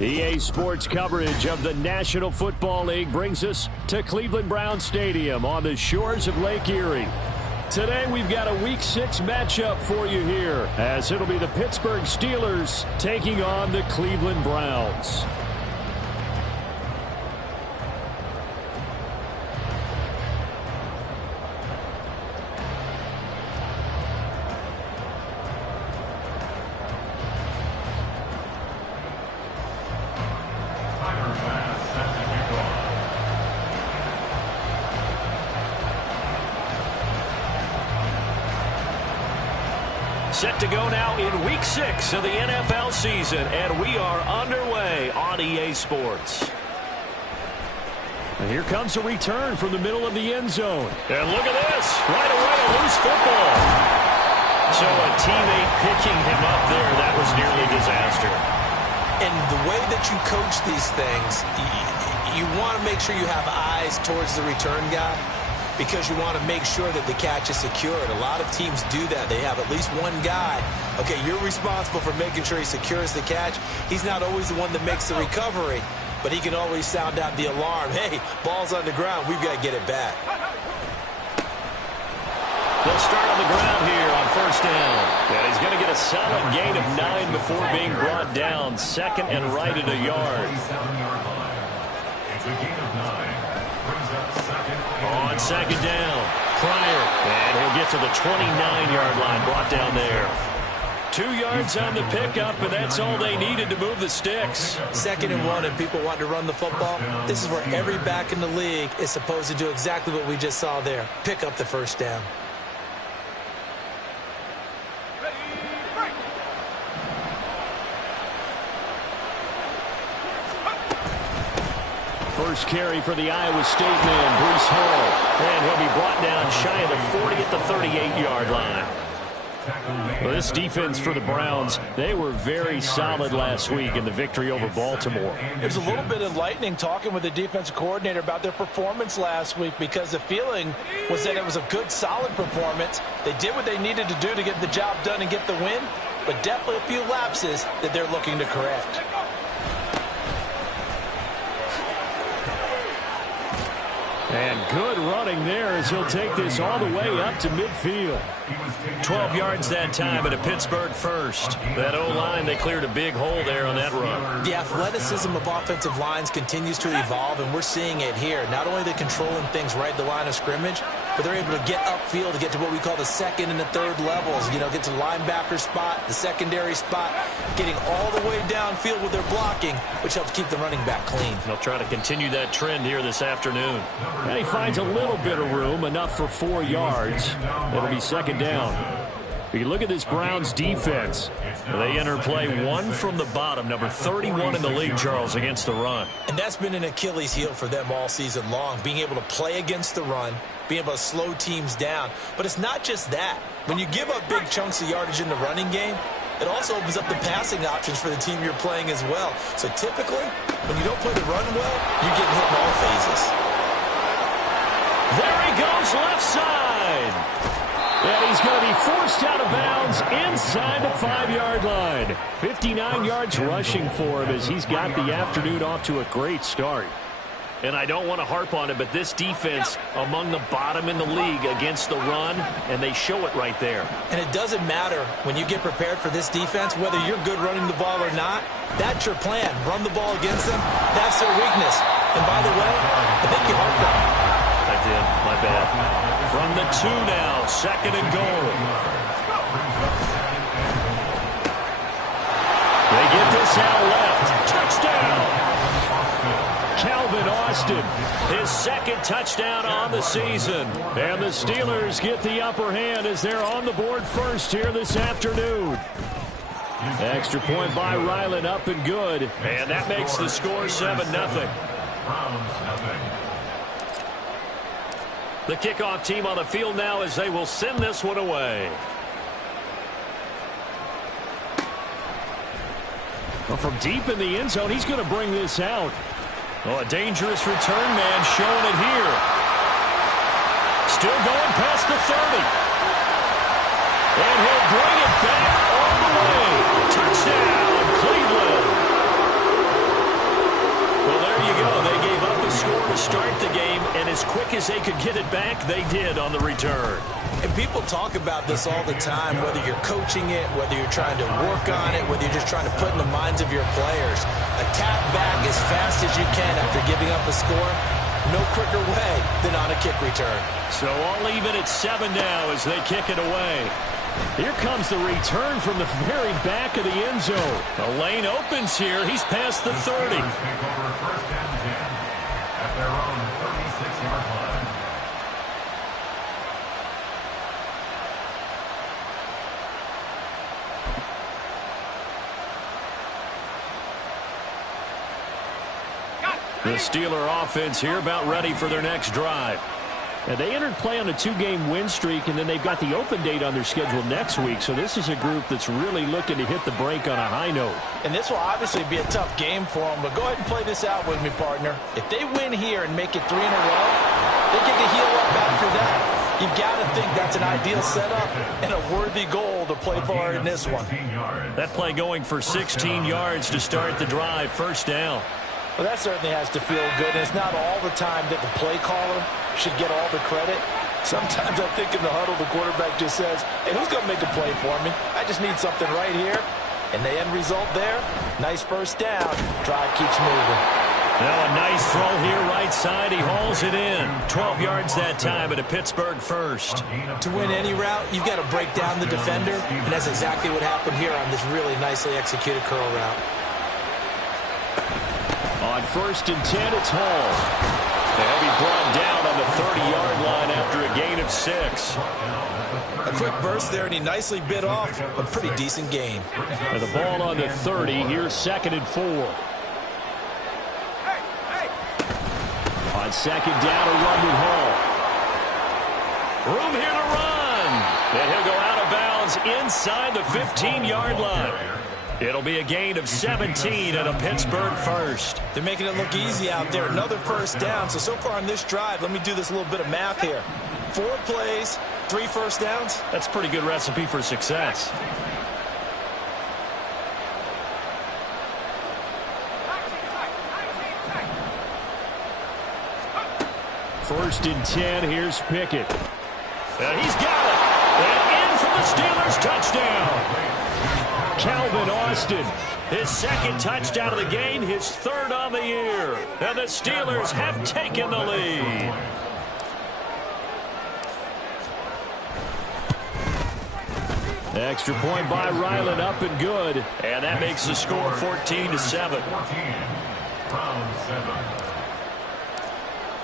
EA Sports coverage of the National Football League brings us to Cleveland Browns Stadium on the shores of Lake Erie. Today we've got a Week 6 matchup for you here, as it'll be the Pittsburgh Steelers taking on the Cleveland Browns. Set to go now in Week 6 of the NFL season, and we are underway on EA Sports. And here comes a return from the middle of the end zone. And look at this, right away a loose football. So a teammate picking him up there, that was nearly disaster. And the way that you coach these things, you want to make sure you have eyes towards the return guy, because you want to make sure that the catch is secured. A lot of teams do that. They have at least one guy. Okay, you're responsible for making sure he secures the catch. He's not always the one that makes the recovery, but he can always sound out the alarm. Hey, ball's on the ground. We've got to get it back. They'll start on the ground here on first down. And he's going to get a solid gain of 9 before being brought down. Second and right at a yard. It's a gain of 9. On second down, Pryor, and he'll get to the 29-yard line, brought down there. 2 yards on the pickup, and that's all they needed to move the sticks. 2nd and 1, and people want to run the football. This is where every back in the league is supposed to do exactly what we just saw there. Pick up the first down. First carry for the Iowa State man, Breece Hall. And he'll be brought down shy of the 40 at the 38-yard line. Well, this defense for the Browns, they were very solid last week in the victory over Baltimore. It was a little bit enlightening talking with the defensive coordinator about their performance last week, because the feeling was that it was a good, solid performance. They did what they needed to do to get the job done and get the win, but definitely a few lapses that they're looking to correct. And good running there as he'll take this all the way up to midfield. 12 yards that time at a Pittsburgh first. That O-line, they cleared a big hole there on that run. The athleticism of offensive lines continues to evolve, and we're seeing it here. Not only are they controlling things right at the line of scrimmage, but they're able to get upfield to get to what we call the second and the third levels. You know, get to the linebacker spot, the secondary spot, getting all the way downfield with their blocking, which helps keep the running back clean. They'll try to continue that trend here this afternoon. And he finds a little bit of room, enough for 4 yards. It'll be second down. If you look at this Browns defense, they enter play one from the bottom, number 31 in the league, Charles, against the run. And that's been an Achilles heel for them all season long, being able to play against the run, being able to slow teams down. But it's not just that. When you give up big chunks of yardage in the running game, it also opens up the passing options for the team you're playing as well. So typically, when you don't play the run well, you're getting hit in all phases. There he goes, left side. And he's going to be forced out of bounds inside the 5-yard line. 59 yards rushing for him as he's got the afternoon off to a great start. And I don't want to harp on it, but this defense among the bottom in the league against the run, and they show it right there. And it doesn't matter when you get prepared for this defense, whether you're good running the ball or not, that's your plan. Run the ball against them, that's their weakness. And by the way, I think you harped on it. I did, my bad. From the 2 now, second and goal. They get this out left. Touchdown! Calvin Austin, his second touchdown on the season. And the Steelers get the upper hand as they're on the board first here this afternoon. Extra point by Ryland, up and good. And that makes the score 7-0. The kickoff team on the field now as they will send this one away. Well, from deep in the end zone, he's going to bring this out. Oh, a dangerous return man showing it here. Still going past the 30. And he'll bring it back all the way. Touchdown, Cleveland. start the game, and as quick as they could get it back, they did on the return. And people talk about this all the time, whether you're coaching it, whether you're trying to work on it, whether you're just trying to put in the minds of your players. Attack back as fast as you can after giving up a score. No quicker way than on a kick return. So all even at 7 now as they kick it away. Here comes the return from the very back of the end zone. The lane opens here. He's past the 30. Take over first and 10 at their own 36-yard line. The Steeler offense here about ready for their next drive. Now, they entered play on a 2-game win streak, and then they've got the open date on their schedule next week. So this is a group that's really looking to hit the break on a high note. And this will obviously be a tough game for them, but go ahead and play this out with me, partner. If they win here and make it 3 in a row, they get to heal up after that. You've got to think that's an ideal setup and a worthy goal to play for in this one. That play going for 16 yards to start the drive, first down. Well, that certainly has to feel good, and it's not all the time that the play caller should get all the credit. Sometimes I think in the huddle, the quarterback just says, hey, who's going to make a play for me? I just need something right here. And the end result there, nice first down. Drive keeps moving. Now a nice throw here right side. He hauls it in. 12 yards that time at a Pittsburgh first. To win any route, you've got to break down the defender, and that's exactly what happened here on this really nicely executed curl route. On first and 10, it's Hall. They'll be brought down on the 30-yard line after a gain of 6. A quick burst there, and he nicely bit off a pretty decent gain. And the ball on the 30. Here's 2nd and 4. On 2nd down, a run with Hall. Room here to run. And he'll go out of bounds inside the 15-yard line. It'll be a gain of 17 and a Pittsburgh first. They're making it look easy out there. Another first down. So far on this drive, let me do this little bit of math here. 4 plays, 3 first downs. That's a pretty good recipe for success. First and 10, here's Pickett. And he's got it. And in for the Steelers touchdown. Calvin Austin, his 2nd touchdown of the game, his 3rd on the year. And the Steelers have taken the lead. Extra point by Ryland, up and good. And that makes the score 14-7.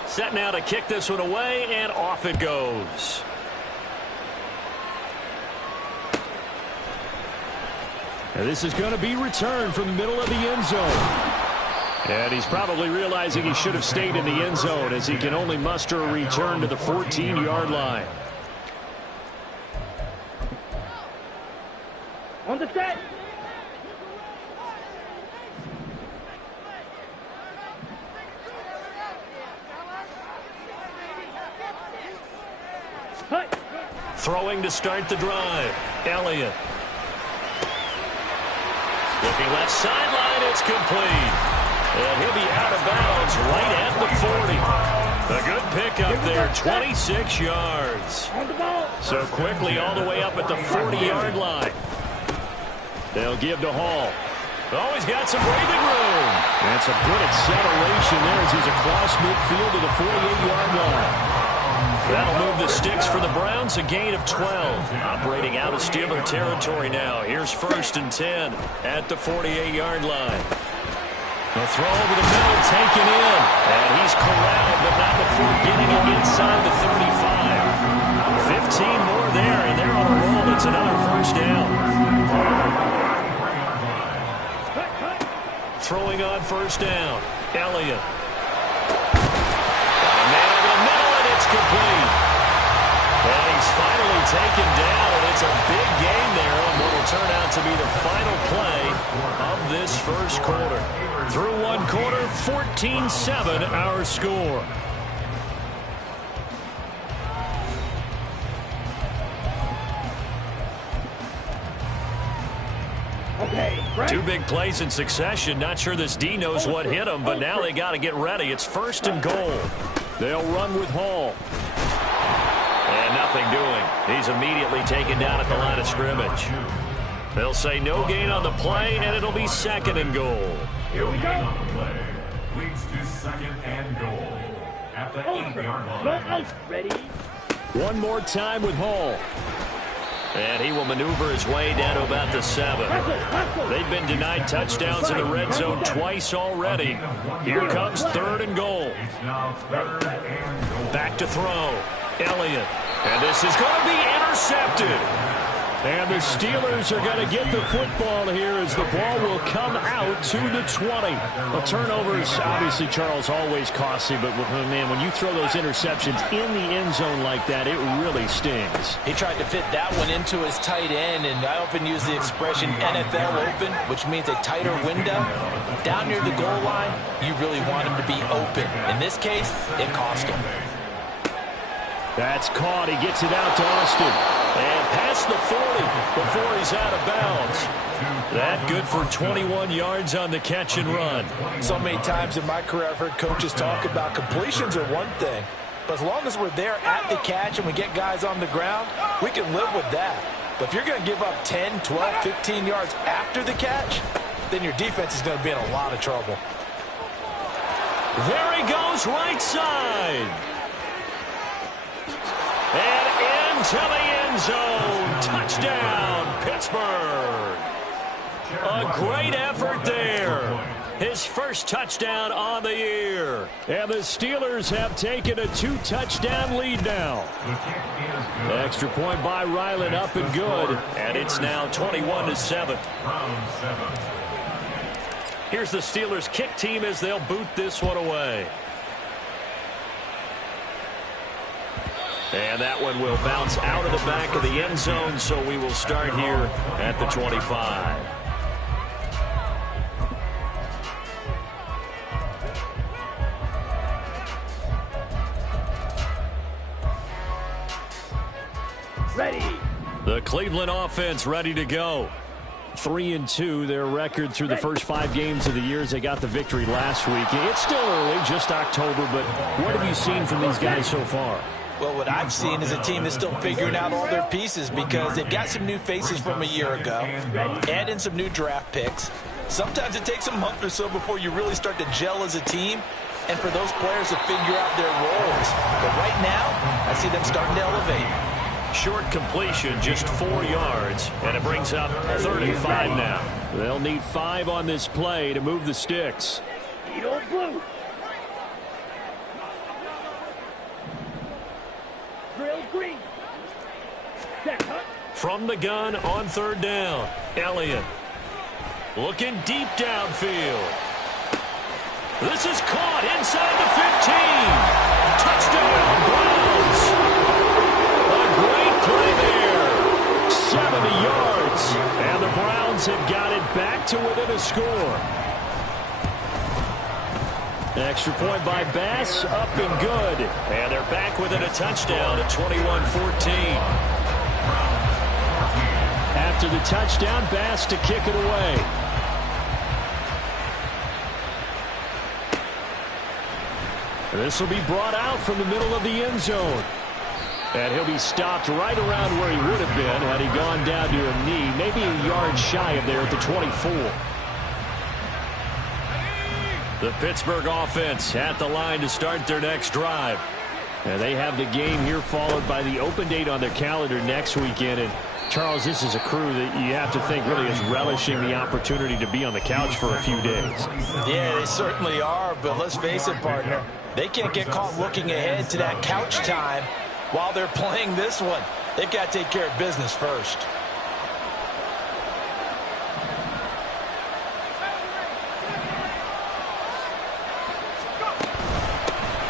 Set now to kick this one away, and off it goes. And this is going to be returned from the middle of the end zone. And he's probably realizing he should have stayed in the end zone as he can only muster a return to the 14-yard line. On the set. Throwing to start the drive. Elliott. Looking left sideline, it's complete. And he'll be out of bounds right at the 40. A good pickup there, 26 yards. So quickly all the way up at the 40-yard line. They'll give to Hall. Oh, he's got some breathing room. That's a good acceleration there as he's across midfield to the 48-yard line. That'll move the sticks for the Browns, a gain of 12. Operating out of Steeler territory now. Here's 1st and 10 at the 48-yard line. The throw over the middle, taken in. And he's corralled, but not before getting it inside the 35. 15 more there, and they're on a roll. It's another first down. Throwing on first down. Elliott. Complete. And he's finally taken down, and it's a big game there on what will turn out to be the final play of this first quarter. Through 1 quarter, 14-7 our score. Okay. Two big plays in succession. Not sure this D knows what hit him, but now they got to get ready. It's 1st and goal. They'll run with Hall. And nothing doing. He's immediately taken down at the line of scrimmage. They'll say no gain on the play, and it'll be 2nd and goal. Here we go. Leads to 2nd and goal at the 8-yard line. Ready? One more time with Hall. And he will maneuver his way down to about the 7. They've been denied touchdowns in the red zone twice already. Here comes 3rd and goal. Back to throw. Elliott. And this is going to be intercepted. And the Steelers are going to get the football here as the ball will come out to the 20. The turnovers, obviously, Charles, always costly, but, man, when you throw those interceptions in the end zone like that, it really stings. He tried to fit that one into his tight end, and I often use the expression NFL open, which means a tighter window. Down near the goal line, you really want him to be open. In this case, it cost him. That's caught. He gets it out to Austin. And past the 40 before he's out of bounds. That good for 21 yards on the catch and run. So many times in my career I've heard coaches talk about completions are one thing. But as long as we're there at the catch and we get guys on the ground, we can live with that. But if you're going to give up 10, 12, 15 yards after the catch, then your defense is going to be in a lot of trouble. There he goes, right side. And into the end zone. Touchdown, Pittsburgh. A great effort there. His first touchdown on the year. And the Steelers have taken a 2-touchdown lead now. Extra point by Ryland, up and good. And it's now 21-7. Here's the Steelers kick team as they'll boot this one away. And that one will bounce out of the back of the end zone, so we will start here at the 25. Ready. The Cleveland offense ready to go. 3-2, their record through the first 5 games of the year as they got the victory last week. It's still early, just October, but what have you seen from these guys so far? Well, what I've seen is a team that's still figuring out all their pieces because they've got some new faces from a year ago, add in some new draft picks. Sometimes it takes a month or so before you really start to gel as a team and for those players to figure out their roles. But right now, I see them starting to elevate. Short completion, just 4 yards, and it brings up 3rd and 5 now. They'll need 5 on this play to move the sticks. Blue. Drill green. From the gun on 3rd down, Elliott looking deep downfield. This is caught inside the 15. Touchdown, Browns. A great play there. 70 yards. And the Browns have got it back to within a score. Extra point by Bass, up and good. And they're back within a touchdown at 21-14. After the touchdown, Bass to kick it away. This will be brought out from the middle of the end zone. And he'll be stopped right around where he would have been had he gone down to a knee, maybe a yard shy of there at the 24. The Pittsburgh offense at the line to start their next drive. And they have the game here followed by the open date on their calendar next weekend. And Charles, this is a crew that you have to think really is relishing the opportunity to be on the couch for a few days. Yeah, they certainly are, but let's face it, partner. They can't get caught looking ahead to that couch time while they're playing this one. They've got to take care of business first.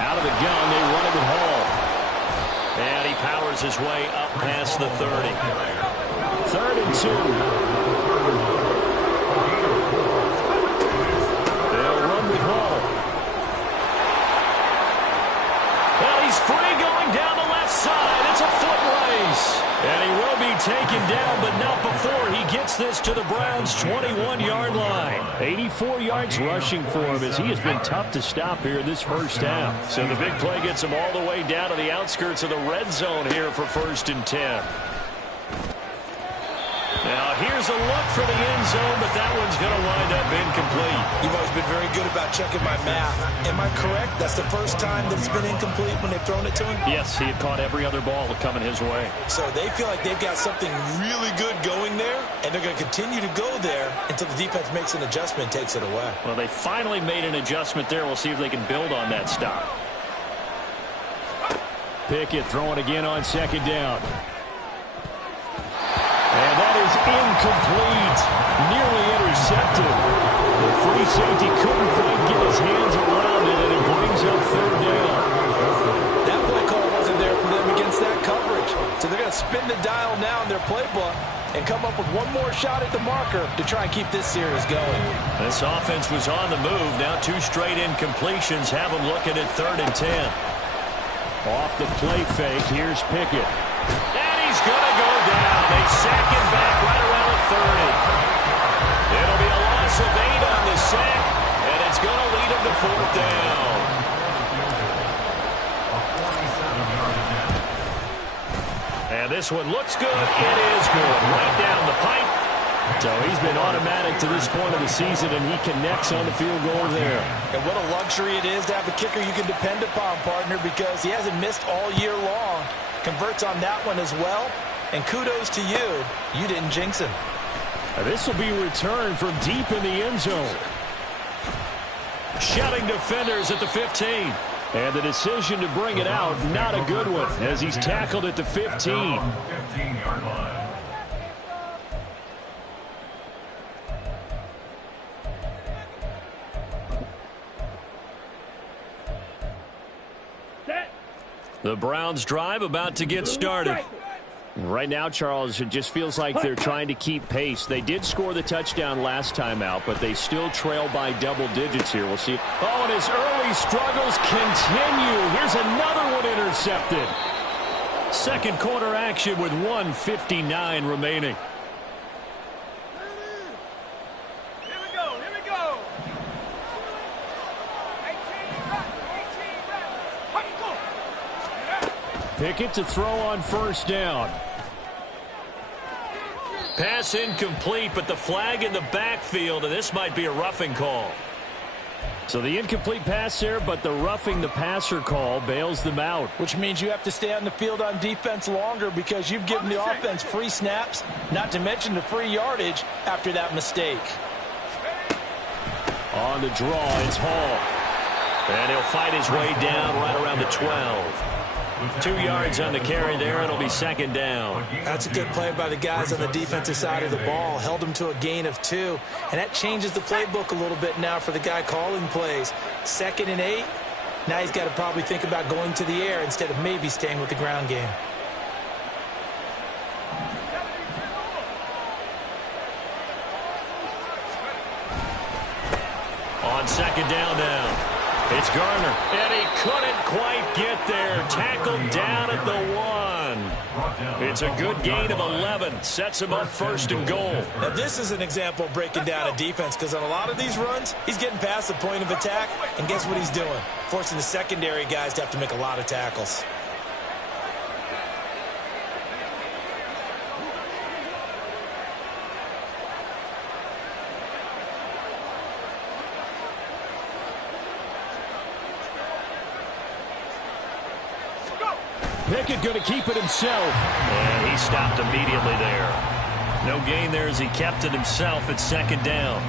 Out of the gun, they run it with Hall. And he powers his way up past the 30. 3rd and 2. They'll run with Hall. Well, he's free going down the left side. It's a foot race. And he will be taken down, but not before he gets gets this to the Browns' 21-yard line. 84 yards rushing for him as he has been tough to stop here in this first half. So the big play gets him all the way down to the outskirts of the red zone here for 1st and 10. Now here's a look for the end zone, but that one's going to wind up incomplete. You've always been very good about checking my math. Am I correct? That's the first time that it's been incomplete when they've thrown it to him? Yes, he had caught every other ball coming his way. So they feel like they've got something really good going there, and they're going to continue to go there until the defense makes an adjustment and takes it away. Well, they finally made an adjustment there. We'll see if they can build on that stop. Pickett throwing again on 2nd down. And that is incomplete. Nearly intercepted. The free safety couldn't quite get his hands around it, and it brings up 3rd down. That play call wasn't there for them against that coverage. So they're going to spin the dial now in their playbook and come up with one more shot at the marker to try and keep this series going. This offense was on the move. Now 2 straight incompletions have them looking at 3rd and 10. Off the play fake, here's Pickett. And he's going to go down. They sack him back right around the 30. It'll be a loss of 8 on the sack, and it's going to lead him to 4th down. And this one looks good. It is good. Right down the pipe. So he's been automatic to this point of the season, and he connects on the field goal there. And what a luxury it is to have a kicker you can depend upon, partner, because he hasn't missed all year long. Converts on that one as well. And kudos to you. You didn't jinx him. This will be returned from deep in the end zone. Shutting defenders at the 15. And the decision to bring it out, not a good one, as he's tackled at the 15. 15-yard line. The Browns drive about to get started. Right now, Charles, it just feels like they're trying to keep pace. They did score the touchdown last time out, but they still trail by double digits here. We'll see. Oh, and his early struggles continue. Here's another one intercepted. Second quarter action with 1:59 remaining. Pickett to throw on 1st down. Pass incomplete, but the flag in the backfield, and this might be a roughing call. So the incomplete pass there, but the roughing the passer call bails them out. Which means you have to stay on the field on defense longer because you've given the offense free snaps, not to mention the free yardage after that mistake. On the draw, it's Hall. And he'll fight his way down right around the 12. 2 yards on the carry there. It'll be 2nd down. That's a good play by the guys on the defensive side of the ball. Held them to a gain of 2. And that changes the playbook a little bit now for the guy calling plays. 2nd and 8. Now he's got to probably think about going to the air instead of maybe staying with the ground game. On 2nd down now. It's Garner, and he couldn't quite get there. Tackled down at the 1. It's a good gain of 11. Sets him up 1st and goal. Now, this is an example of breaking down a defense because on a lot of these runs, he's getting past the point of attack, and guess what he's doing? Forcing the secondary guys to have to make a lot of tackles. Pickett going to keep it himself. And he stopped immediately there. No gain there as he kept it himself at 2nd down.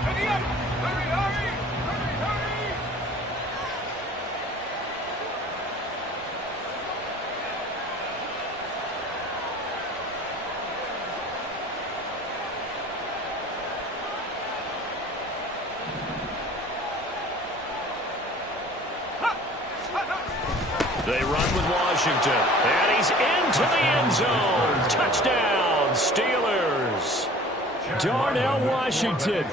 They run with Washington, and he's into the end zone. Touchdown, Steelers. Darnell Washington,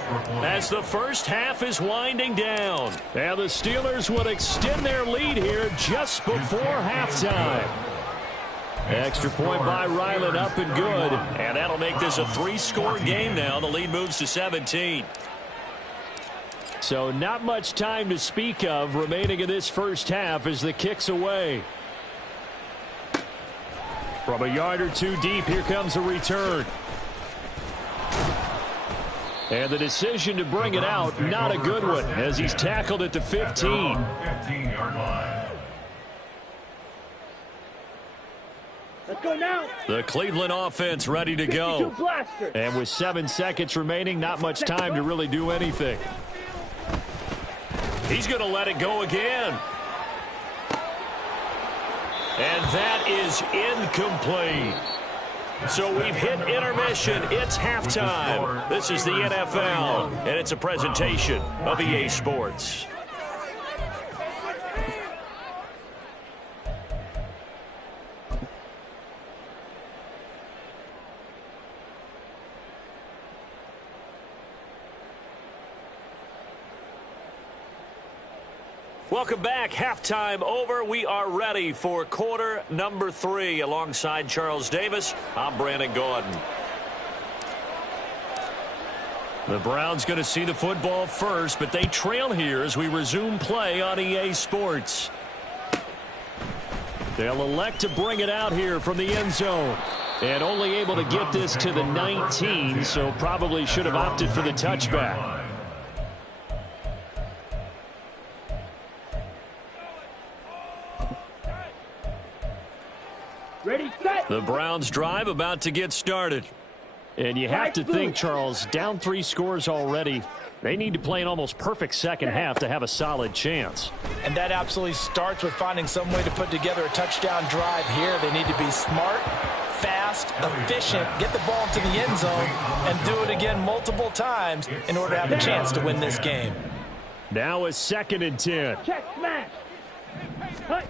as the first half is winding down. And the Steelers would extend their lead here just before halftime. Extra point by Ryland, up and good. And that'll make this a 3-score game now. The lead moves to 17. So not much time to speak of remaining in this first half as the kick's away. From a yard or two deep, here comes a return. And the decision to bring it out, not a good one, as he's tackled at the 15. 15-yard line. Let's go now. The Cleveland offense ready to go. Blaster. And with 7 seconds remaining, not much time to really do anything. He's going to let it go again. And that is incomplete. So we've hit intermission. It's halftime. This is the NFL, and it's a presentation of EA Sports. Welcome back. Halftime over. We are ready for quarter number 3. Alongside Charles Davis, I'm Brandon Gordon. The Browns going to see the football first, but they trail here as we resume play on EA Sports. They'll elect to bring it out here from the end zone. And only able to get this to the 19, so probably should have opted for the touchback. Ready, set. The Browns drive about to get started. And you have to think, Charles, down 3 scores already. They need to play an almost perfect second half to have a solid chance. And that absolutely starts with finding some way to put together a touchdown drive here. They need to be smart, fast, efficient, get the ball to the end zone, and do it again multiple times in order to have a chance to win this game. Now a 2nd and 10. Check smash. Hut.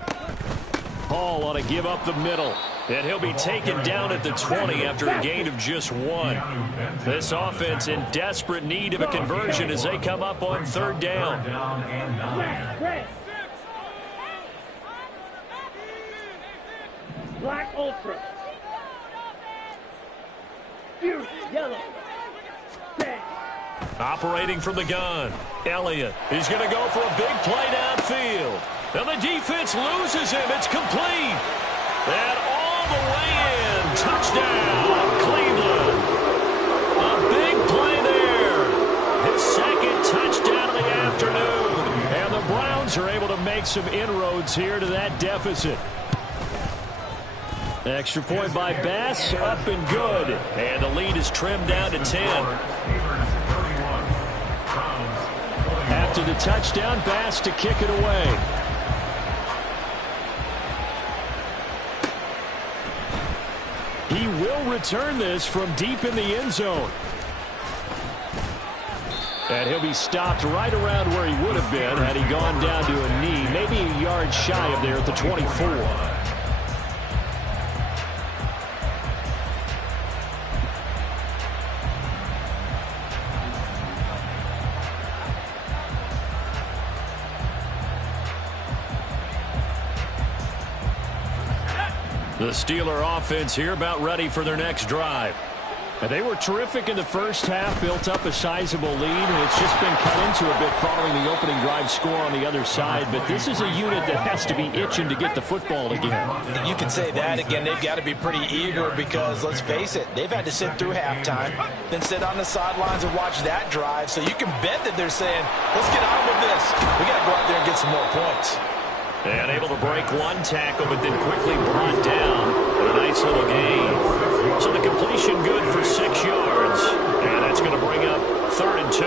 Hall ought to give up the middle. And he'll be taken down at the 20 after a gain of just 1. This offense in desperate need of a conversion as they come up on 3rd down. Red. Black Ultra. Fierce yellow. Red. Operating from the gun. Elliott. He's going to go for a big play downfield. And the defense loses him. It's complete. And all the way in. Touchdown, Cleveland. A big play there. His 2nd touchdown of the afternoon. And the Browns are able to make some inroads here to that deficit. Extra point by Bass, up and good. And the lead is trimmed down to 10. After the touchdown, Bass to kick it away. He will return this from deep in the end zone. And he'll be stopped right around where he would have been had he gone down to a knee, maybe a yard shy of there at the 24. The Steeler offense here about ready for their next drive. And they were terrific in the first half, built up a sizable lead, and it's just been cut into a bit following the opening drive score on the other side. But this is a unit that has to be itching to get the football again. You could say that again. They've got to be pretty eager because, let's face it, they've had to sit through halftime, then sit on the sidelines and watch that drive. So you can bet that they're saying, let's get on with this. We got to go out there and get some more points. And able to break 1 tackle, but then quickly brought down with a nice little gain. So the completion good for 6 yards. And that's going to bring up 3rd and 2.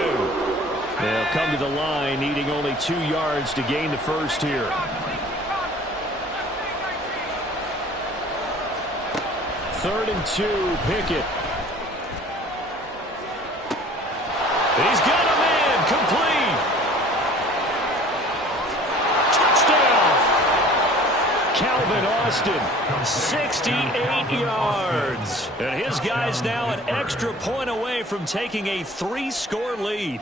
They'll come to the line, needing only 2 yards to gain the first here. 3rd and 2, Pickett. He's got a man, complete. Calvin Austin, 68 yards. And his guys now an extra point away from taking a 3-score lead.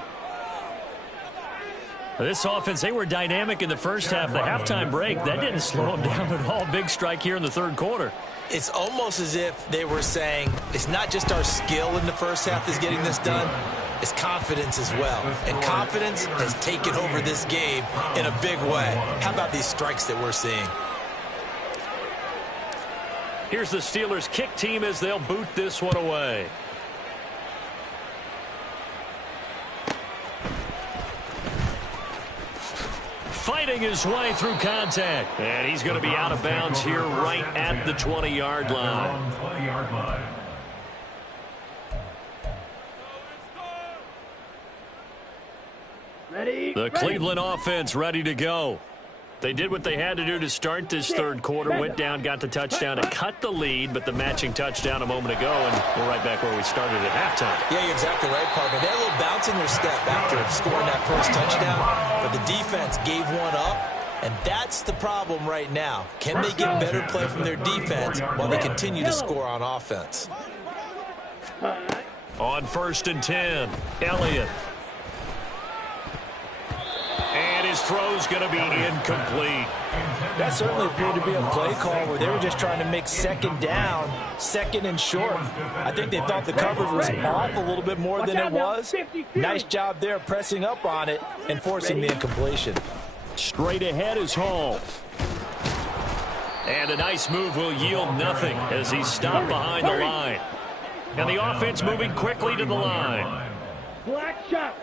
This offense, they were dynamic in the first half. The halftime break, that didn't slow them down at all. Big strike here in the third quarter. It's almost as if they were saying, it's not just our skill in the first half that's getting this done, it's confidence as well. And confidence has taken over this game in a big way. How about these strikes that we're seeing? Here's the Steelers' kick team as they'll boot this one away. Fighting his way through contact. And he's going to be out of bounds here right at the 20-yard line. 20-yard line. Ready? The Cleveland offense ready to go. They did what they had to do to start this third quarter. Went down, got the touchdown to cut the lead, but the matching touchdown a moment ago, and we're right back where we started at halftime. Yeah, you're exactly right, partner. They had a little bounce in their step after scoring that first touchdown, but the defense gave one up, and that's the problem right now. Can they get better play from their defense while they continue to score on offense? On 1st and 10, Elliott. And his throw's going to be incomplete. That certainly appeared to be a play call where they were just trying to make second down, second and short. I think they thought the coverage was off a little bit more than it was. Nice job there pressing up on it and forcing the incompletion. Straight ahead is Hall. And a nice move will yield nothing as he's stopped behind the line. And the offense moving quickly to the line. Black shot.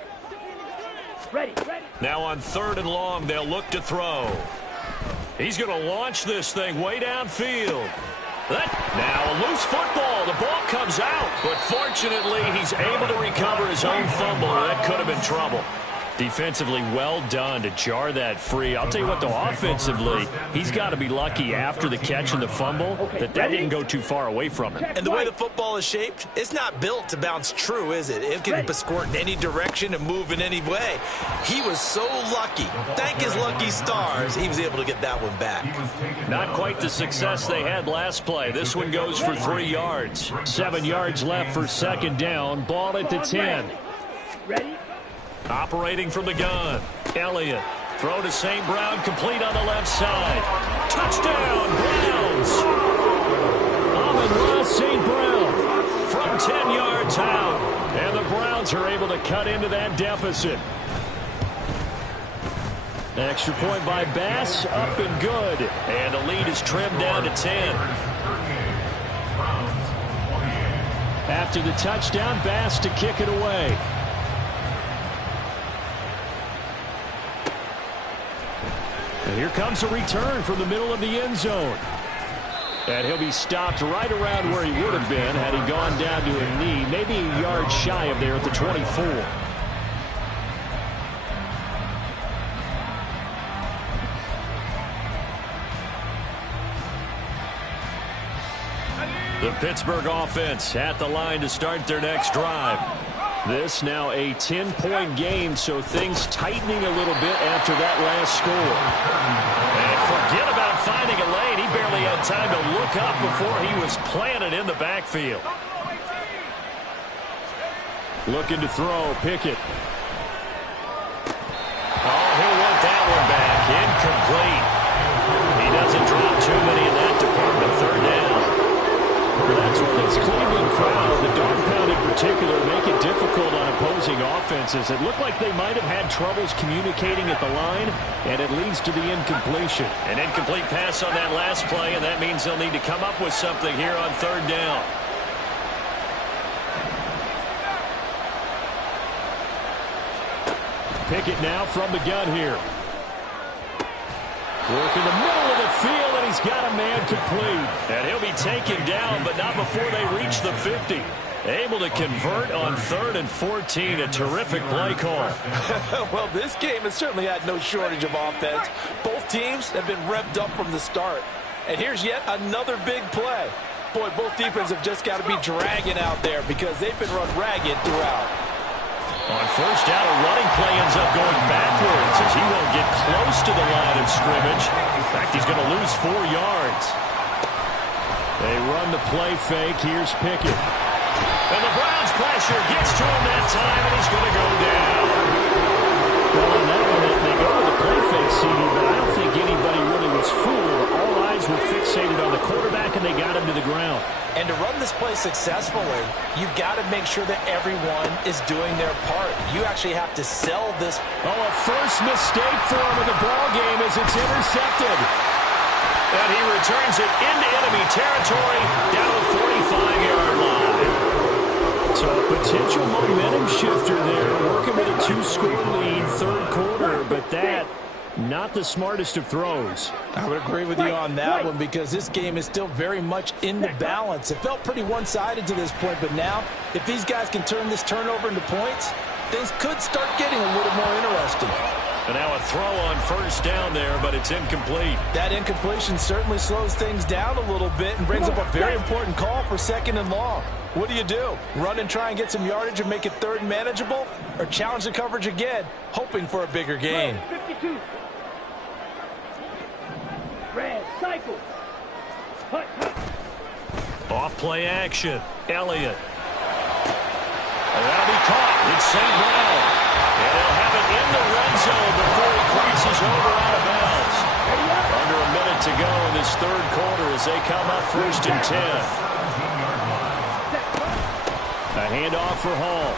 Ready. Now on 3rd and long, they'll look to throw. He's going to launch this thing way downfield. Now a loose football. The ball comes out. But fortunately, he's able to recover his own fumble. That could have been trouble. Defensively, well done to jar that free. I'll tell you what, though, offensively, he's got to be lucky after the catch and the fumble that didn't go too far away from him. And the way the football is shaped, it's not built to bounce true, is it? It can squirt in any direction and move in any way. He was so lucky. Thank his lucky stars, he was able to get that one back. Not quite the success they had last play. This one goes for 3 yards. 7 yards left for second down. Ball at the 10. Ready? Operating from the gun, Elliott. Throw to St. Brown, complete on the left side. Touchdown, Browns! Amon-Ra St. Brown from 10 yards out. And the Browns are able to cut into that deficit. Extra point by Bass, up and good. And the lead is trimmed down to 10. After the touchdown, Bass to kick it away. And here comes a return from the middle of the end zone. And he'll be stopped right around where he would have been had he gone down to a knee, maybe a yard shy of there at the 24. The Pittsburgh offense at the line to start their next drive. This now a 10-point game, so things tightening a little bit after that last score. And forget about finding a lane. He barely had time to look up before he was planted in the backfield. Looking to throw, Pickett. Oh, he'll want that one back. Incomplete. He doesn't drop too many in that department. 3rd down. That's where this Cleveland crowd, the dog pound in particular, make it difficult on opposing offenses. It looked like they might have had troubles communicating at the line, and it leads to the incompletion. An incomplete pass on that last play, and that means they'll need to come up with something here on 3rd down. Pickett now from the gun here. Work in the middle of the field, and he's got a man complete. And he'll be taken down, but not before they reach the 50. Able to convert on 3rd and 14. A terrific play call. Well, this game has certainly had no shortage of offense. Both teams have been revved up from the start. And here's yet another big play. Boy, both defenses have just got to be dragging out there because they've been run ragged throughout. On 1st down, a running play ends up going backwards as he won't get close to the line of scrimmage. In fact, he's going to lose 4 yards. They run the play fake. Here's Pickett. And the Browns pressure gets to him that time, and he's going to go down. Well, on that one, defense, CD, but I don't think anybody really was fooled. All eyes were fixated on the quarterback, and they got him to the ground. And to run this play successfully, you've got to make sure that everyone is doing their part. You actually have to sell this. Oh, a first mistake for him in the ball game as it's intercepted. And he returns it into enemy territory down to the 45-yard line. So a potential momentum shifter there, working with a 2-score lead, third quarter, but that not the smartest of throws. I would agree with you on that one because this game is still very much in the balance. It felt pretty one-sided to this point, but now if these guys can turn this turnover into points, things could start getting a little more interesting. And now a throw on first down there, but it's incomplete. That incompletion certainly slows things down a little bit and brings up a very important call for 2nd and long. What do? Run and try and get some yardage and make it third and manageable? Or challenge the coverage again, hoping for a bigger gain? 52. Red, cycle. Hut, hut. Off play action. Elliott. That'll be caught. It's St. Brown. And he'll have it in the red zone before he crosses over out of bounds. Under a minute to go in this third quarter as they come up 1st and 10. A handoff for Hall.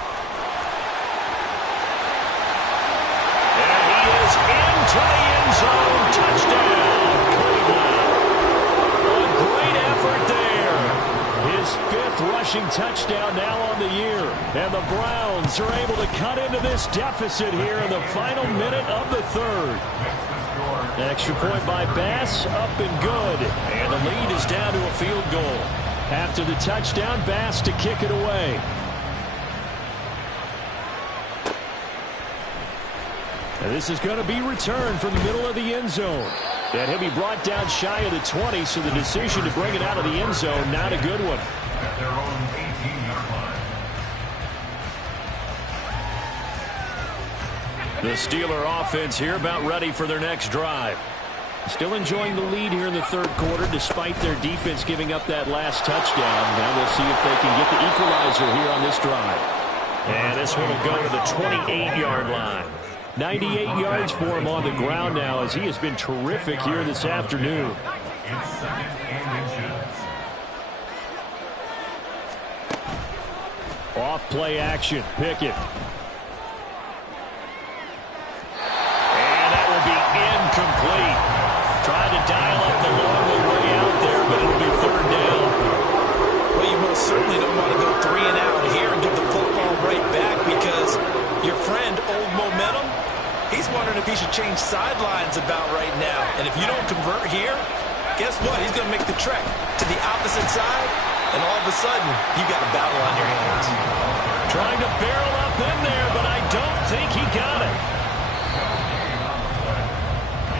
And he is into the end zone. Touchdown, Cleveland. A great effort there. His 5th rushing touchdown now on the year. And the Browns are able to cut into this deficit here in the final minute of the third. Extra point by Bass, up and good. And the lead is down to a field goal. After the touchdown, Bass to kick it away. And this is going to be returned from the middle of the end zone. And he'll be brought down shy of the 20, so the decision to bring it out of the end zone, not a good one. At their own 18-yard line. The Steeler offense here about ready for their next drive. Still enjoying the lead here in the third quarter despite their defense giving up that last touchdown. Now we'll see if they can get the equalizer here on this drive. And this one will go to the 28-yard line. 98 yards for him on the ground now as he has been terrific here this afternoon. It's 2nd and inches. Off play action. Pickett. And that will be incomplete. Tried to dial up the long way out there, but it'll be third down. Well, you most certainly don't want to go 3 and out here and give the football right back because your friend, Old Momentum, he's wondering if he should change sidelines about right now. And if you don't convert here, guess what? He's going to make the trek to the opposite side, and all of a sudden, you got a battle on your hands. Trying to barrel up in there, but I don't think he got it.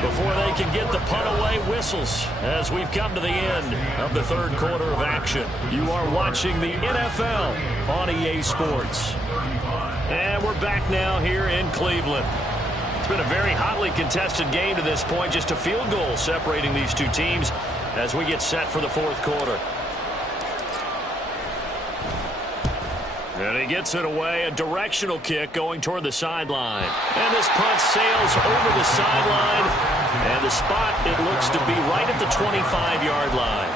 Before they can get the punt away, whistles as we've come to the end of the third quarter of action. You are watching the NFL on EA Sports. And we're back now here in Cleveland. It's been a very hotly contested game to this point. Just a field goal separating these two teams as we get set for the fourth quarter. And he gets it away, a directional kick going toward the sideline. And this punt sails over the sideline. And the spot, it looks to be right at the 25-yard line.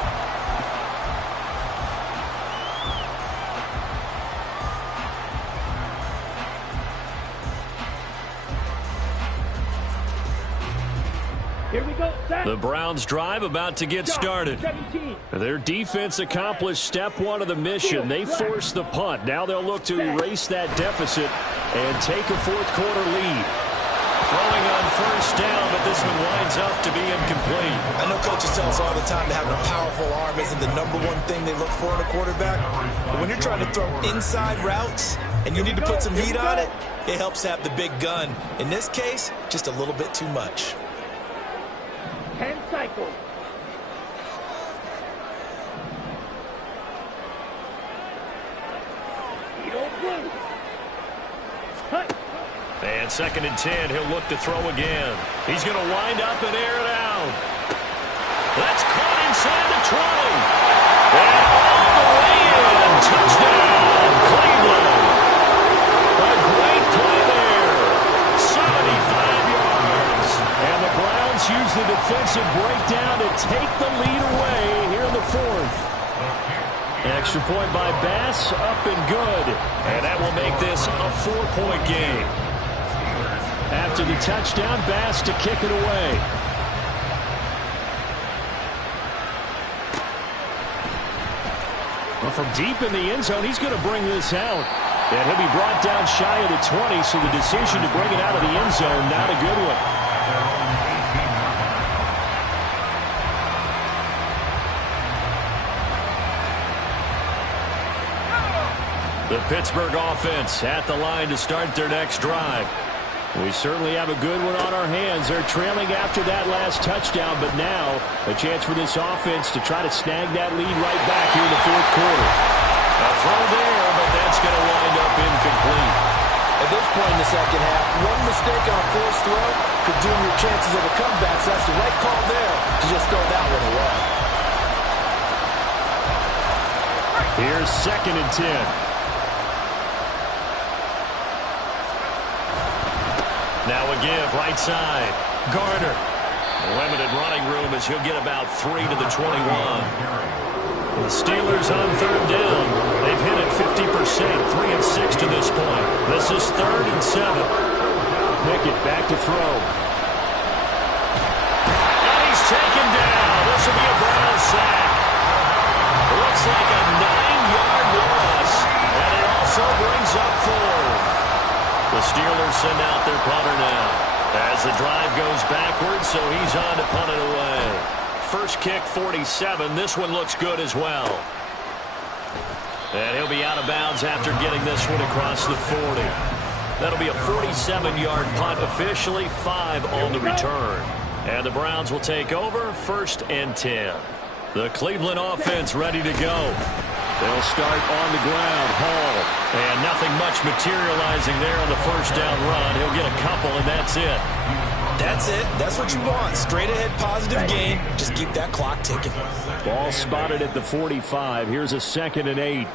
Here we go, Zach. The Browns drive about to get started. 17. Their defense accomplished step one of the mission. They forced the punt. Now they'll look to erase that deficit and take a fourth quarter lead. Throwing on first down, but this one winds up to be incomplete. I know coaches tell us all the time that having a powerful arm isn't the number one thing they look for in a quarterback. But when you're trying to throw inside routes and you need to put some heat on it, it helps have the big gun. In this case, just a little bit too much. 10 cycles. Blue. Cut. And 2nd and 10, he'll look to throw again. He's going to wind up and air it out. That's caught inside the 20. And all the way in. Touchdown, Cleveland. A great play there. 75 yards. And defensive breakdown to take the lead away here in the fourth. Extra point by Bass, up and good. And that will make this a 4-point game. After the touchdown, Bass to kick it away. Well, from deep in the end zone, he's going to bring this out. And he'll be brought down shy of the 20, so the decision to bring it out of the end zone, not a good one. The Pittsburgh offense at the line to start their next drive. We certainly have a good one on our hands. They're trailing after that last touchdown, but now a chance for this offense to try to snag that lead right back here in the fourth quarter. A throw there, but that's going to wind up incomplete. At this point in the second half, one mistake on a forced throw could doom your chances of a comeback, so that's the right call there to just throw that one away. Here's 2nd and 10. Now a give, right side. Garner. Limited running room as he'll get about 3 to the 21. The Steelers on 3rd down. They've hit it 50%, 3 and 6 to this point. This is 3rd and 7. Pickett back to throw. And he's taken down. This will be a Brown sack. Looks like a 9-yard loss. And it also brings up 4. The Steelers send out their punter now. As the drive goes backwards, so he's on to punt it away. First kick, 47. This one looks good as well. And he'll be out of bounds after getting this one across the 40. That'll be a 47-yard punt officially, 5 on the return. And the Browns will take over, 1st and 10. The Cleveland offense ready to go. They'll start on the ground. Hall. And nothing much materializing there on the first down run. He'll get a couple, and that's it. That's it. That's what you want. Straight ahead positive game. Just keep that clock ticking. Ball spotted at the 45. Here's a 2nd and 8.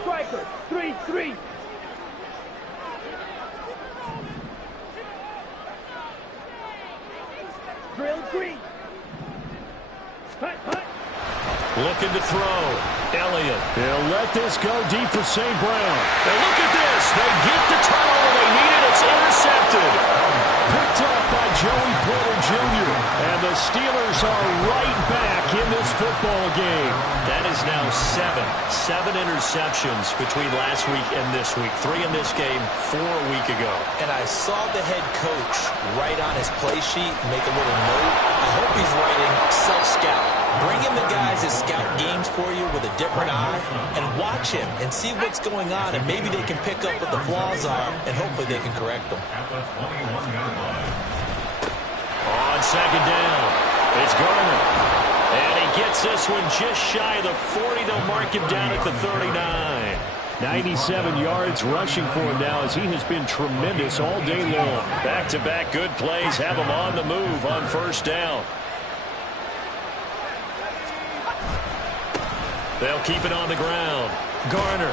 Striker, 3-3. Drill green. Hut, hut. Looking to throw. Elliott. They'll let this go deep for St. Brown. And look at this. They get the turnover they needed. It's intercepted. Picked up by Joey Porter Jr. And the Steelers are right back in this football game. That is now 7 interceptions between last week and this week. 3 in this game, 4 a week ago. And I saw the head coach write on his play sheet, make a little note. I hope he's writing self-scout. Bring in the guys that scout games for you with a different eye and watch him and see what's going on, and maybe they can pick up what the flaws are, and hopefully they can correct them. On 2nd down, it's Garner. And he gets this one just shy of the 40. They'll mark him down at the 39. 97 yards rushing for him now as he has been tremendous all day long. Back-to-back good plays have him on the move on 1st down. They'll keep it on the ground. Garner.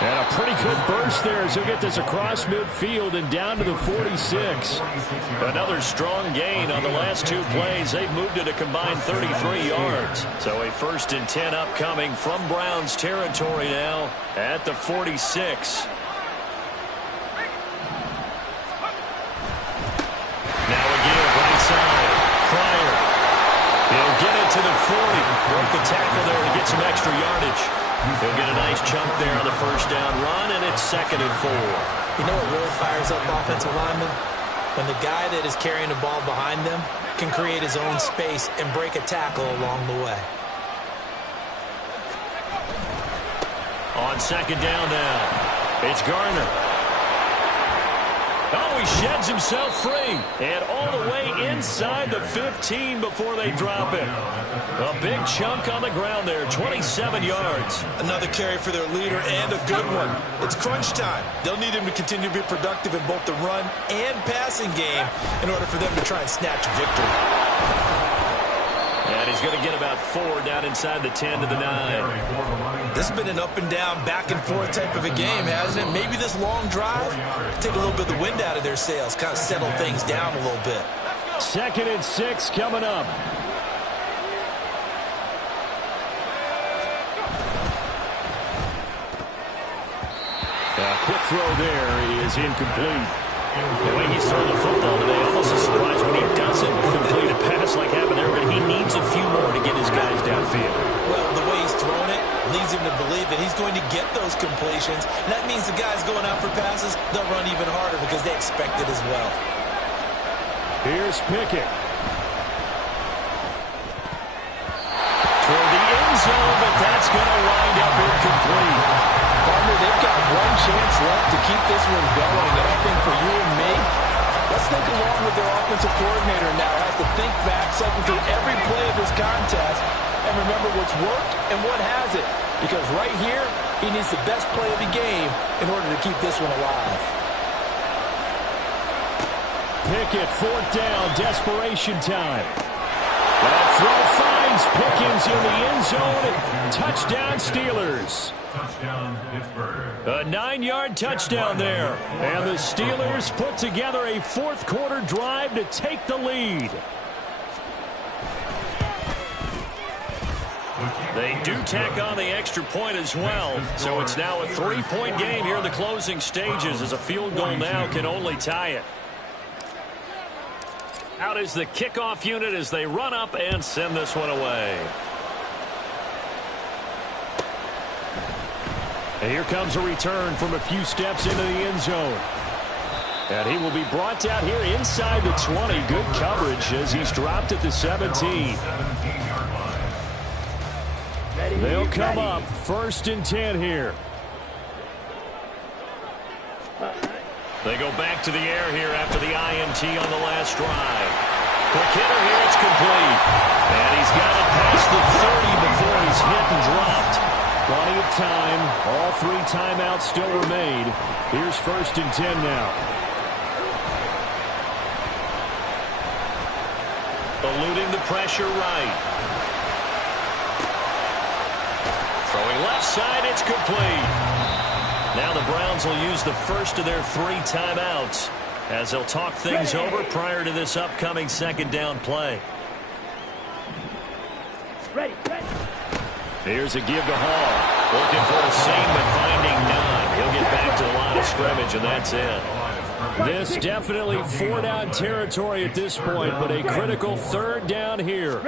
And a pretty good burst there as he'll get this across midfield and down to the 46. Another strong gain on the last 2 plays. They've moved it a combined 33 yards. So a 1st and 10 upcoming from Browns territory now at the 46. Now again, right side. Pryor. He'll get it to the 40. Broke the tackle there to get some extra yardage. He'll get a nice chunk there on the first down run, and it's 2nd and 4. You know what really fires up offensive linemen? When the guy that is carrying the ball behind them can create his own space and break a tackle along the way. On 2nd down now, it's Garner. Oh, he sheds himself free. And all the way inside the 15 before they drop it. A big chunk on the ground there, 27 yards. Another carry for their leader and a good one. It's crunch time. They'll need him to continue to be productive in both the run and passing game in order for them to try and snatch a victory. And he's He's going to get about 4 down inside the 10 to the 9. This has been an up and down, back and forth type of a game, hasn't it? Maybe this long drive, take a little bit of the wind out of their sails, kind of settle things down a little bit. 2nd and 6 coming up. Quick throw there is incomplete. The way he's throwing the football today, almost a surprise when he doesn't complete a pass like happened there, but he needs a few more to get his guys downfield. Well, the way he's thrown it leads him to believe that he's going to get those completions. And that means the guys going out for passes, they'll run even harder because they expect it as well. Here's Pickett. Toward the end zone, but that's going to wind up incomplete. Partner, they've got one chance left to keep this one going, and I think for you and me, let's think along with their offensive coordinator now. Has to think back, cycle through every play of this contest, and remember what's worked and what hasn't. Because right here, he needs the best play of the game in order to keep this one alive. Pickett, 4th down, desperation time. That throw finds Pickens in the end zone. Touchdown, Steelers. Touchdown, Pittsburgh. A 9-yard touchdown there. And the Steelers put together a 4th quarter drive to take the lead. They do tack on the extra point as well. So it's now a 3-point game here in the closing stages, as a field goal now can only tie it. Out is the kickoff unit as they run up and send this one away. And here comes a return from a few steps into the end zone. And he will be brought down here inside the 20. Good coverage as he's dropped at the 17. They'll come up 1st and 10 here. They go back to the air here after the INT on the last drive. Quick hitter here, it's complete. And he's got it past the 30 before he's hit and dropped. Plenty of time. All 3 timeouts still remain. Here's 1st and 10 now. Eluding the pressure right. Throwing left side, it's complete. Now the Browns will use the first of their 3 timeouts as they'll talk things over prior to this upcoming 2nd down play. Ready. Here's a give to Hall. Looking for the seam, but finding none. He'll get back to the line of scrimmage, and that's it. This definitely 4-down territory at this point, but a critical 3rd down here.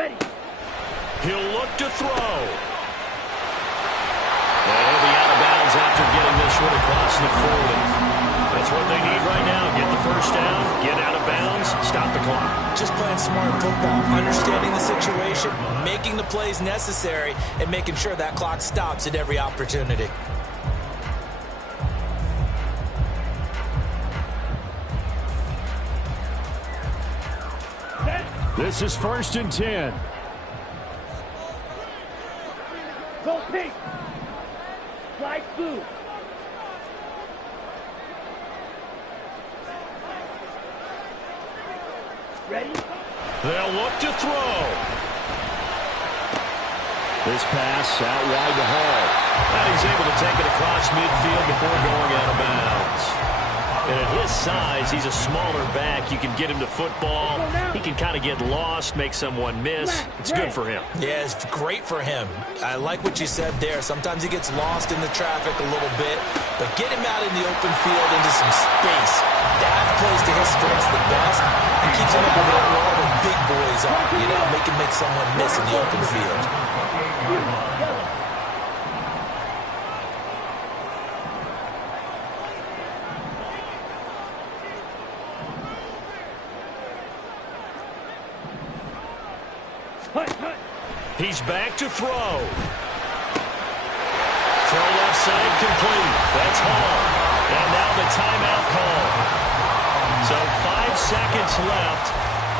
He'll look to throw. And he'll be out of bounds after getting this one across the 40. That's what they need right now. Get the 1st down, get out of bounds, stop the clock. Just playing smart football, understanding the situation, making the plays necessary, and making sure that clock stops at every opportunity. This is 1st and 10. Go pink. Flag blue. Ready? They'll look to throw. This pass out wide to Hall. And he's able to take it across midfield before going out of bounds. And at his size, he's a smaller back. You can get him to football. He can kind of get lost, make someone miss. It's good for him. Yeah, it's great for him. I like what you said there. Sometimes he gets lost in the traffic a little bit, but get him out in the open field into some space. That plays to his strengths the best. He keeps him over there where all the big boys are. You know, make someone miss in the open field. He's back to throw. Throw left side complete. That's Hall. And now the timeout call. So 5 seconds left.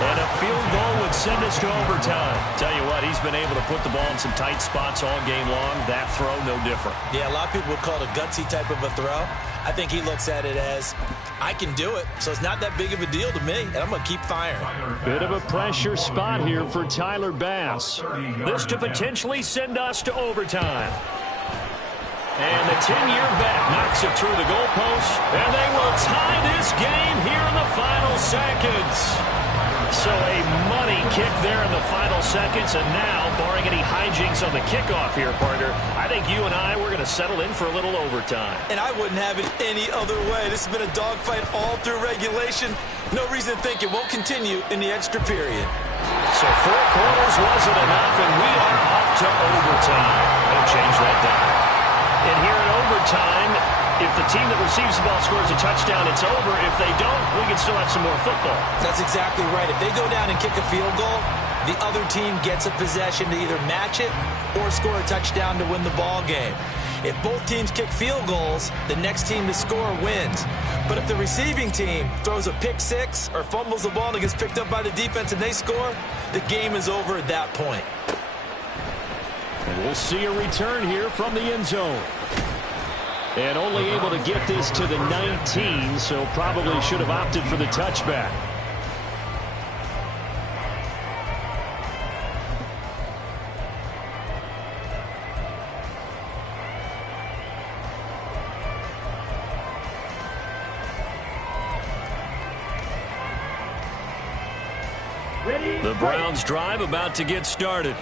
And a field goal would send us to overtime. Tell you what, he's been able to put the ball in some tight spots all game long. That throw, no different. Yeah, a lot of people would call it a gutsy type of a throw. I think he looks at it as, I can do it, so it's not that big of a deal to me, and I'm going to keep firing. Bit of a pressure spot here for Tyler Bass. This to potentially send us to overtime. And the 10-year vet knocks it through the goalpost, and they will tie this game here in the final seconds. So a money kick there in the final seconds, and now, barring any hijinks on the kickoff here, partner, I think you and I, we're going to settle in for a little overtime. And I wouldn't have it any other way. This has been a dogfight all through regulation. No reason to think it won't continue in the extra period. So 4 quarters wasn't enough, and we are off to overtime. Don't change that down. And here in overtime, if the team that receives the ball scores a touchdown, it's over. If they don't, we can still have some more football. That's exactly right. If they go down and kick a field goal, the other team gets a possession to either match it or score a touchdown to win the ball game. If both teams kick field goals, the next team to score wins. But if the receiving team throws a pick six or fumbles the ball and it gets picked up by the defense and they score, the game is over at that point. And we'll see a return here from the end zone. And only able to get this to the 19, so probably should have opted for the touchback. The Browns drive about to get started.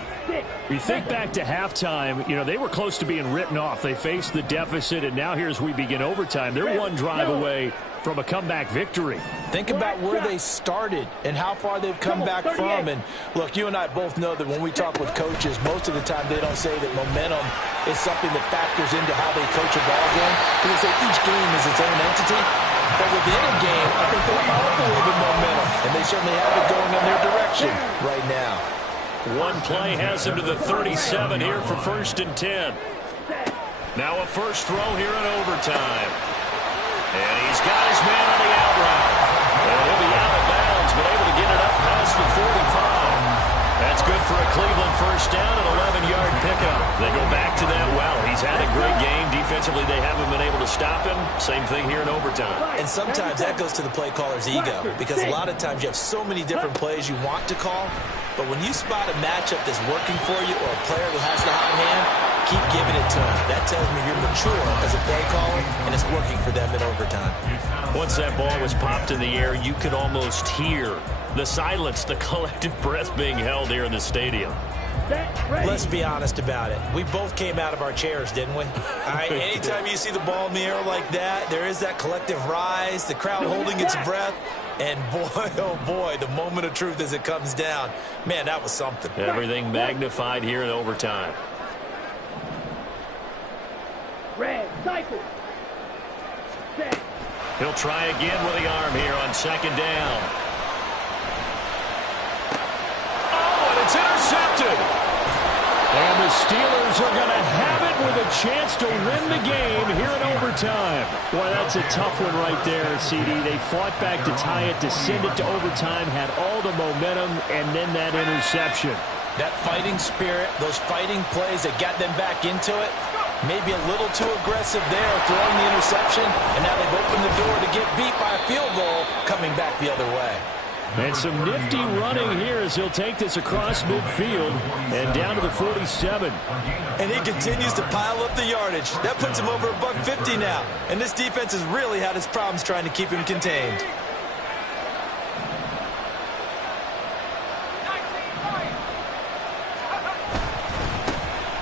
We think back to halftime, you know, they were close to being written off. They faced the deficit, and now here as we begin overtime, they're one drive away from a comeback victory. Think about where they started and how far they've come back from. And, look, you and I both know that when we talk with coaches, most of the time they don't say that momentum is something that factors into how they coach a ball game. They say each game is its own entity. But within a game, I think they're all full of momentum, and they certainly have it going in their direction right now. One play has him to the 37 here for 1st and 10. Now a first throw here in overtime. And he's got his man on the out route. And he'll be out of bounds, but able to get it up past the 45. That's good for a Cleveland first down, an 11-yard pickup. They go back to that well. He's had a great game. Defensively, they haven't been able to stop him. Same thing here in overtime. And sometimes that goes to the play caller's ego, because a lot of times you have so many different plays you want to call, but when you spot a matchup that's working for you or a player who has the hot hand, keep giving it to him. That tells me you're mature as a play caller, and it's working for them in overtime. Once that ball was popped in the air, you could almost hear the silence, the collective breath being held here in the stadium. Let's be honest about it. We both came out of our chairs, didn't we? All right, anytime you see the ball in the air like that, there is that collective rise, the crowd holding its breath, and boy, oh boy, the moment of truth as it comes down. Man, that was something. Everything magnified here in overtime. Red, cycle. Set. He'll try again with the arm here on 2nd down. Oh, and it's intercepted. And the Steelers are going to have it with a chance to win the game here in overtime. Boy, that's a tough one right there, CD. They fought back to tie it, to send it to overtime, had all the momentum, and then that interception. That fighting spirit, those fighting plays that got them back into it, maybe a little too aggressive there, throwing the interception, and now they've opened the door to get beat by a field goal coming back the other way. And some nifty running here as he'll take this across midfield and down to the 47. And he continues to pile up the yardage. That puts him over $150 now. And this defense has really had its problems trying to keep him contained.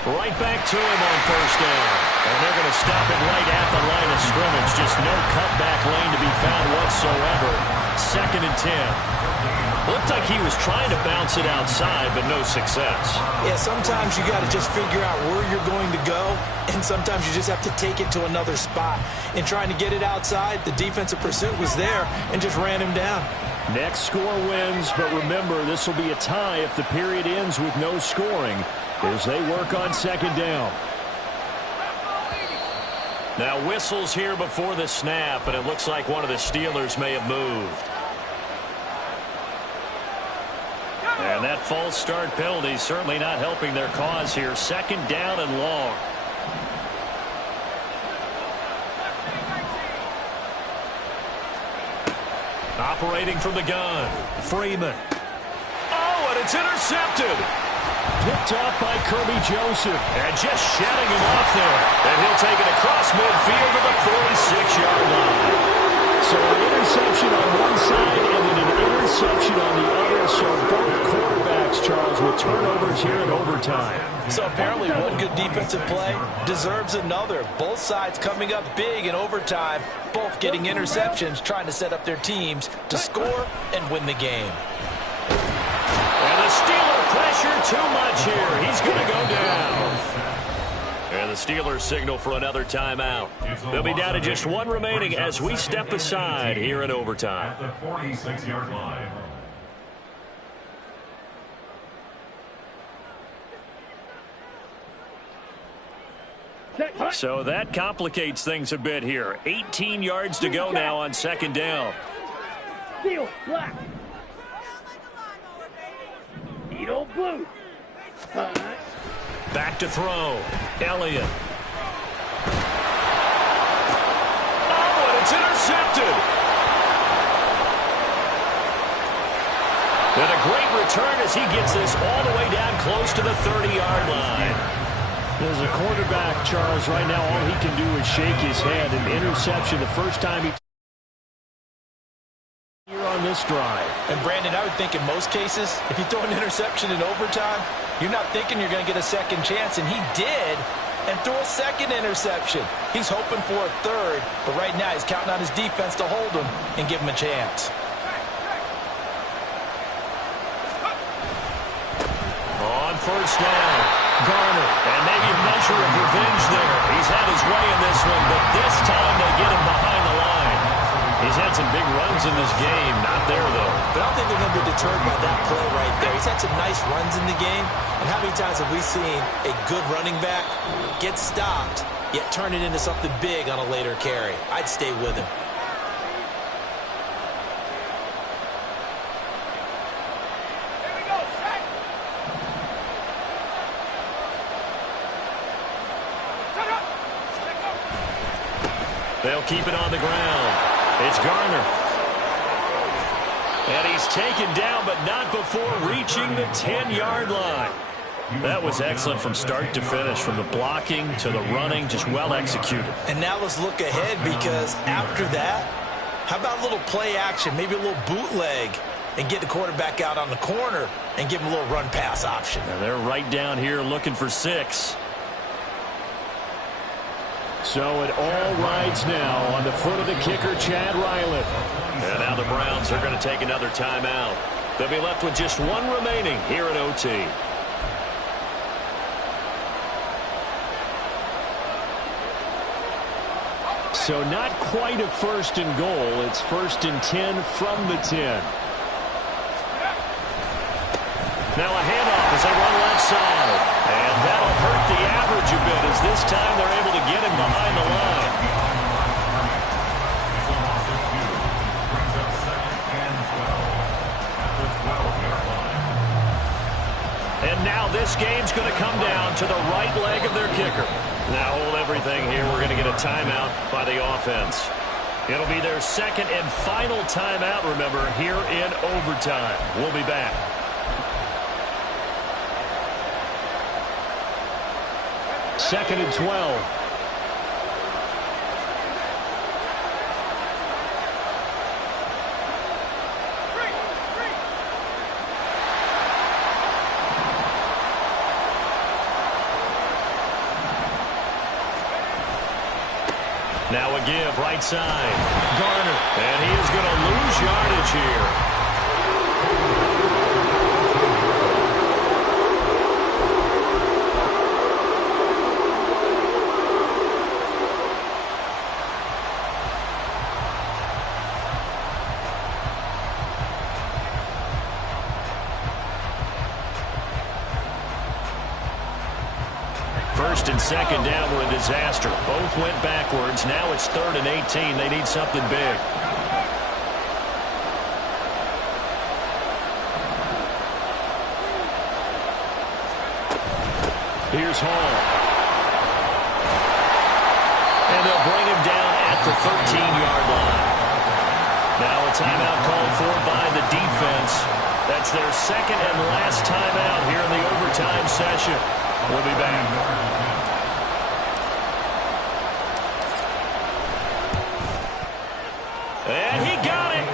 Right back to him on 1st down. And they're going to stop it right at the line of scrimmage. Just no cutback lane to be found whatsoever. 2nd and 10. Looked like he was trying to bounce it outside, but no success. Yeah, sometimes you got to just figure out where you're going to go, and sometimes you just have to take it to another spot. In trying to get it outside, the defensive pursuit was there and just ran him down. Next score wins, but remember, this will be a tie if the period ends with no scoring as they work on 2nd down. Now whistles here before the snap, and it looks like one of the Steelers may have moved. And that false start penalty certainly not helping their cause here. Second down and long. Operating from the gun, Freeman. Oh, and it's intercepted. Picked off by Kirby Joseph. And just shutting him off there. And he'll take it across midfield to the 46-yard line. So an interception on one side and then an interception on the other. So both quarterbacks, Charles, with turnovers here in overtime. So apparently one good defensive play deserves another. Both sides coming up big in overtime, both getting interceptions, trying to set up their teams to score and win the game. And the Steeler pressure too much here. He's going to go down. And the Steelers signal for another timeout. They'll be down to just one remaining as we step aside here in overtime. At the 46-yard line. So that complicates things a bit here. 18 yards to go now on second down. Steel, black. Needle, blue. Back to throw. Elliott. Oh, and it's intercepted. And a great return as he gets this all the way down close to the 30-yard line. As a quarterback, Charles, right now all he can do is shake his head. An interception the first time he here on this drive. And Brandon, I would think in most cases, if you throw an interception in overtime, you're not thinking you're going to get a second chance, and he did, and threw a second interception. He's hoping for a third, but right now he's counting on his defense to hold him and give him a chance. On first down, Garner, and maybe a measure of revenge there. He's had his way in this one, but this time they get him behind the line. He's had some big runs in this game. Not there, though. But I don't think they're going to be deterred by that play right there. He's had some nice runs in the game. And how many times have we seen a good running back get stopped, yet turn it into something big on a later carry? I'd stay with him. They'll keep it on the ground. It's Garner. And he's taken down, but not before reaching the 10-yard line. That was excellent from start to finish, from the blocking to the running, just well executed. And now let's look ahead, because after that, how about a little play action, maybe a little bootleg, and get the quarterback out on the corner and give him a little run-pass option. And they're right down here looking for 6. So it all rides now on the foot of the kicker, Chad Ryland. And now the Browns are going to take another timeout. They'll be left with just one remaining here at OT. So not quite a first and goal. It's first and 10 from the 10. Now a handoff as they run left side. And that'll hurt the average a bit as this time they're able to get him behind the line. And now this game's going to come down to the right leg of their kicker. Now hold everything here. We're going to get a timeout by the offense. It'll be their second and final timeout, remember, here in overtime. We'll be back. Second and 12. Now a give, right side. Garner, and he is going to lose yardage here. First and second down were a disaster. Both went backwards. Now it's 3rd and 18. They need something big. Here's Hall. And they'll bring him down at the 13-yard line. Now a timeout called for by the defense. That's their second and last timeout here in the overtime session. We'll be back. And he got it.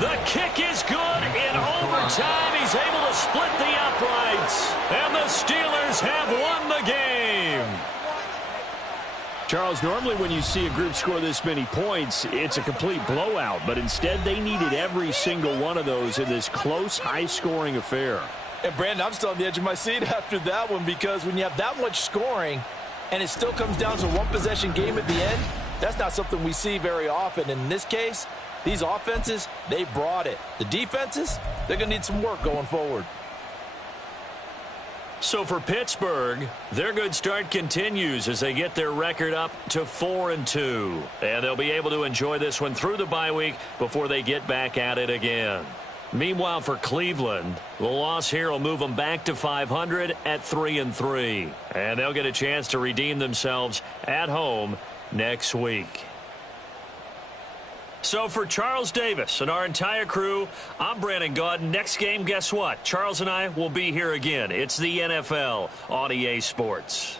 The kick is good. In overtime, he's able to split the uprights. And the Steelers have won the game. Charles, normally when you see a group score this many points, it's a complete blowout. But instead, they needed every single one of those in this close, high-scoring affair. And, Brandon, I'm still on the edge of my seat after that one because when you have that much scoring and it still comes down to a one-possession game at the end, that's not something we see very often. And in this case, these offenses, they brought it. The defenses, they're going to need some work going forward. So for Pittsburgh, their good start continues as they get their record up to 4-2. And they'll be able to enjoy this one through the bye week before they get back at it again. Meanwhile, for Cleveland, the loss here will move them back to 500 at 3-3. And they'll get a chance to redeem themselves at home next week. So for Charles Davis and our entire crew, I'm Brandon Gaudin. Next game, guess what? Charles and I will be here again. It's the NFL on EA Sports.